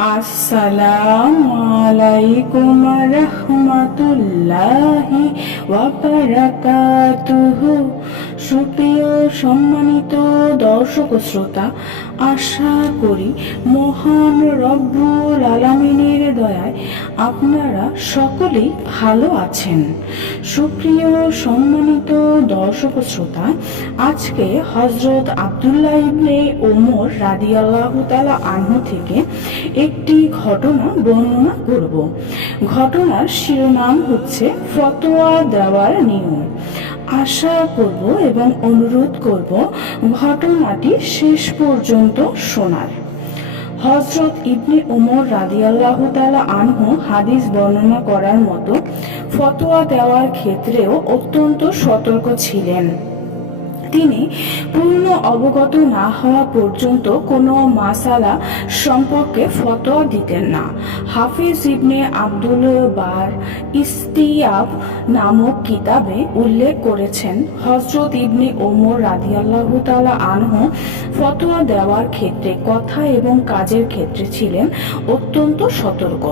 আসসালামু আলাইকুম রহমাতুল্লাহি ওয়া বারাকাতুহু। সুপ্রিয় সম্মানিত দর্শক শ্রোতা, আশা করি মহান রব্বুল আলামিনের দয়ায় আপনারা সকলেই ভালো আছেন। সুপ্রিয় সম্মানিত দর্শক শ্রোতা, আজকে হযরত আব্দুল্লাহ ইবনে ওমর রাদিয়াল্লাহু তাআলা আনহু থেকে একটি ঘটনা বর্ণনা করব। ঘটনার শিরোনাম হচ্ছে ফতোয়া দেওয়ার নিয়ম। আশা করব এবং অনুরোধ করব ঘটনাটি শেষ পর্যন্ত শোনার। হযরত ইবনে ওমর রাদিয়াল্লাহু তাআলা আনহু হাদিস বর্ণনা করার মতো ফতোয়া দেওয়ার ক্ষেত্রেও অত্যন্ত সতর্ক ছিলেন। তিনি পূর্ণ অবগত না হওয়া পর্যন্ত কোনো মাসালা সম্পর্কে ফতোয়া দিতেন না। হাফিজ ইবনে আব্দুল বার ইস্তিয়াব নামক কিতাবে উল্লেখ করেছেন, হযরত ইবনে ওমর রাদিয়াল্লাহু তাআলা আনহু ফতোয়া দেওয়ার ক্ষেত্রে কথা এবং কাজের ক্ষেত্রে ছিলেন অত্যন্ত সতর্ক।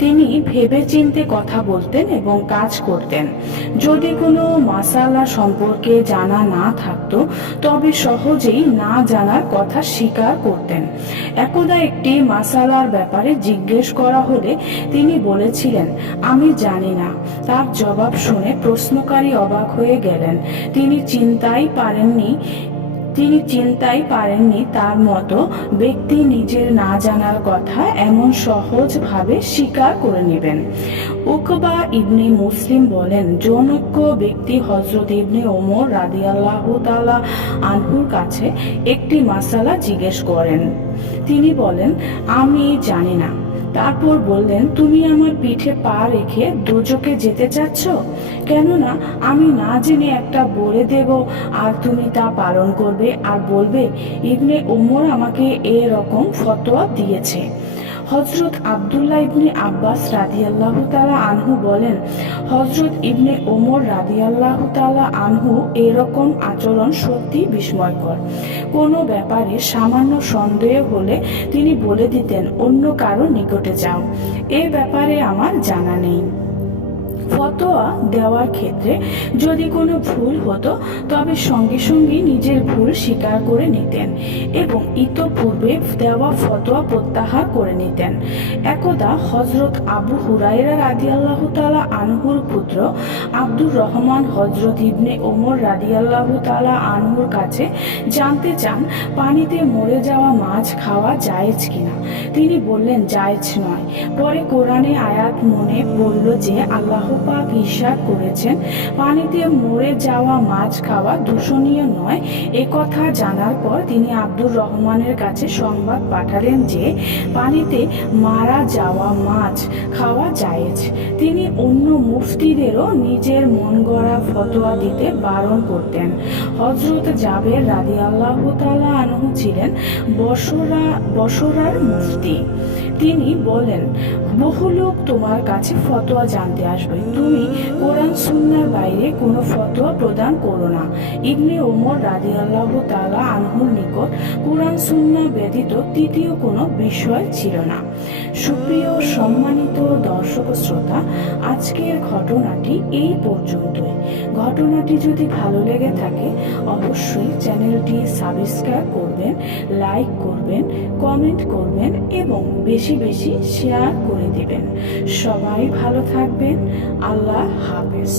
তিনি ভেবেচিন্তে কথা বলতেন এবং কাজ করতেন। যদি কোনো মাসালা সম্পর্কে জানা না থাকত তবে সহজেই না জানার কথা স্বীকার করতেন। একদা একটি মাসালার ব্যাপারে জিজ্ঞেস করা হলে তিনি বলেছিলেন, আমি জানি না। তার জবাব শুনে প্রশ্নকারী অবাক হয়ে গেলেন। তিনি চিন্তাই পারেননি তার মতো ব্যক্তি নিজের না জানার কথা এমন সহজভাবে স্বীকার করে নেবেন। উকবা ইবনে মুসলিম বলেন, জনৈক ব্যক্তি হযরত ইবনে ওমর রাদিয়াল্লাহু তাআলা আনহুর কাছে একটি মাসালা জিজ্ঞেস করেন। তিনি বলেন, আমি জানি না। তারপর বললেন, তুমি আমার পিঠে পা রেখে দোজখে যেতে চাচ্ছ? কেননা আমি না জেনে একটা বলে দেব আর তুমি তা পালন করবে আর বলবে ইবনে ওমর আমাকে এরকম ফতোয়া দিয়েছে। হযরত আব্দুল্লাহ ইবনে আব্বাস রাদিয়াল্লাহু তাআলা আনহু বলেন, হযরত ইবনে ওমর রাদিয়াল্লাহু তাআলা আনহু এরকম আচরণ সত্যি বিস্ময়কর। কোনো ব্যাপারে সামান্য সন্দেহ হলে তিনি বলে দিতেন, অন্য কারো নিকটে যাও, এ ব্যাপারে আমার জানা নেই। ফতোয়া দেওয়ার ক্ষেত্রে যদি কোনো ভুল হতো তবে সঙ্গে সঙ্গে নিজের ভুল স্বীকার করে নিতেন এবং ইতপূর্বে দেওয়া ফতোয়া প্রত্যাহার করে নিতেন। একদা হযরত আবু হুরায়রা রাদিয়াল্লাহু তাআলা আনহুর পুত্র আব্দুর রহমান হযরত ইবনে ওমর রাদিয়াল্লাহু তাআলা আনহুর কাছে জানতে চান, পানিতে মরে যাওয়া মাছ খাওয়া জায়েজ কিনা। তিনি বললেন, জায়েজ নয়। পরে কোরআনে আয়াত মনে পড়ল যে আল্লাহ পাক ইরশাদ করেছেন, পানিতে মরে যাওয়া মাছ খাওয়া দূষণীয় নয়। একথা জানার পর তিনি আব্দুর রহমানের কাছে সংবাদ পাঠালেন যে পানিতে মারা যাওয়া মাছ খাওয়া জায়েজ। তিনি অন্য মুফতিদেরও নিজের মন গড়া ফতোয়া দিতে বারণ করতেন। হযরত জাবের রাদিয়াল্লাহু তাআলা আনহু ছিলেন বসরার মুফতি। তিনি বলেন, বহু লোক তোমার কাছে ফতোয়া জানতে আসবে, তুমি কোরআন সুন্নাহর বাইরে কোনো ফতোয়া প্রদান করো না। ইবনে ওমর রাদিয়াল্লাহু তাআলা আনহুর নিকট কোরআন সুন্নাহ ব্যতীত তৃতীয় কোনো বিষয় ছিল না। সুপ্রিয় সম্মানিত দর্শক শ্রোতা, আজকের ঘটনাটি এই পর্যন্তই। ঘটনাটি যদি ভালো লেগে থাকে অবশ্যই চ্যানেলটি সাবস্ক্রাইব করবেন, লাইক করবেন, কমেন্ট করবেন এবং বেশি বেশি শেয়ার করে দিবেন। সবাই ভালো থাকবেন। আল্লাহ হাফেজ।